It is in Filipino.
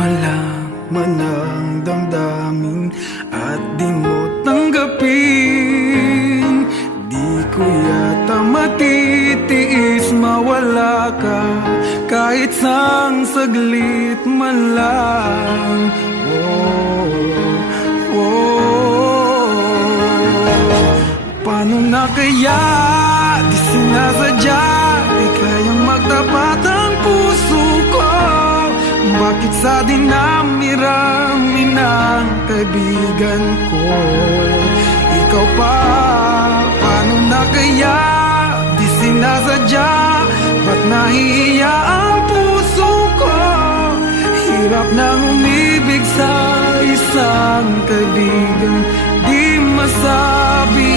malaman ang damdamin at di mo tanggapin. Di ko yata matitiis mawala ka kahit sang saglit man lang. Paano na kaya di sinasadya, di kayang magtapat ang puso ko? Bakit sa dinami-rami ng kaibigan ko ikaw pa? Paano na kaya di sinasadya, ba't nahihiya ang puso ko? Hirap nang umibig sa isang kaibigan, di masabi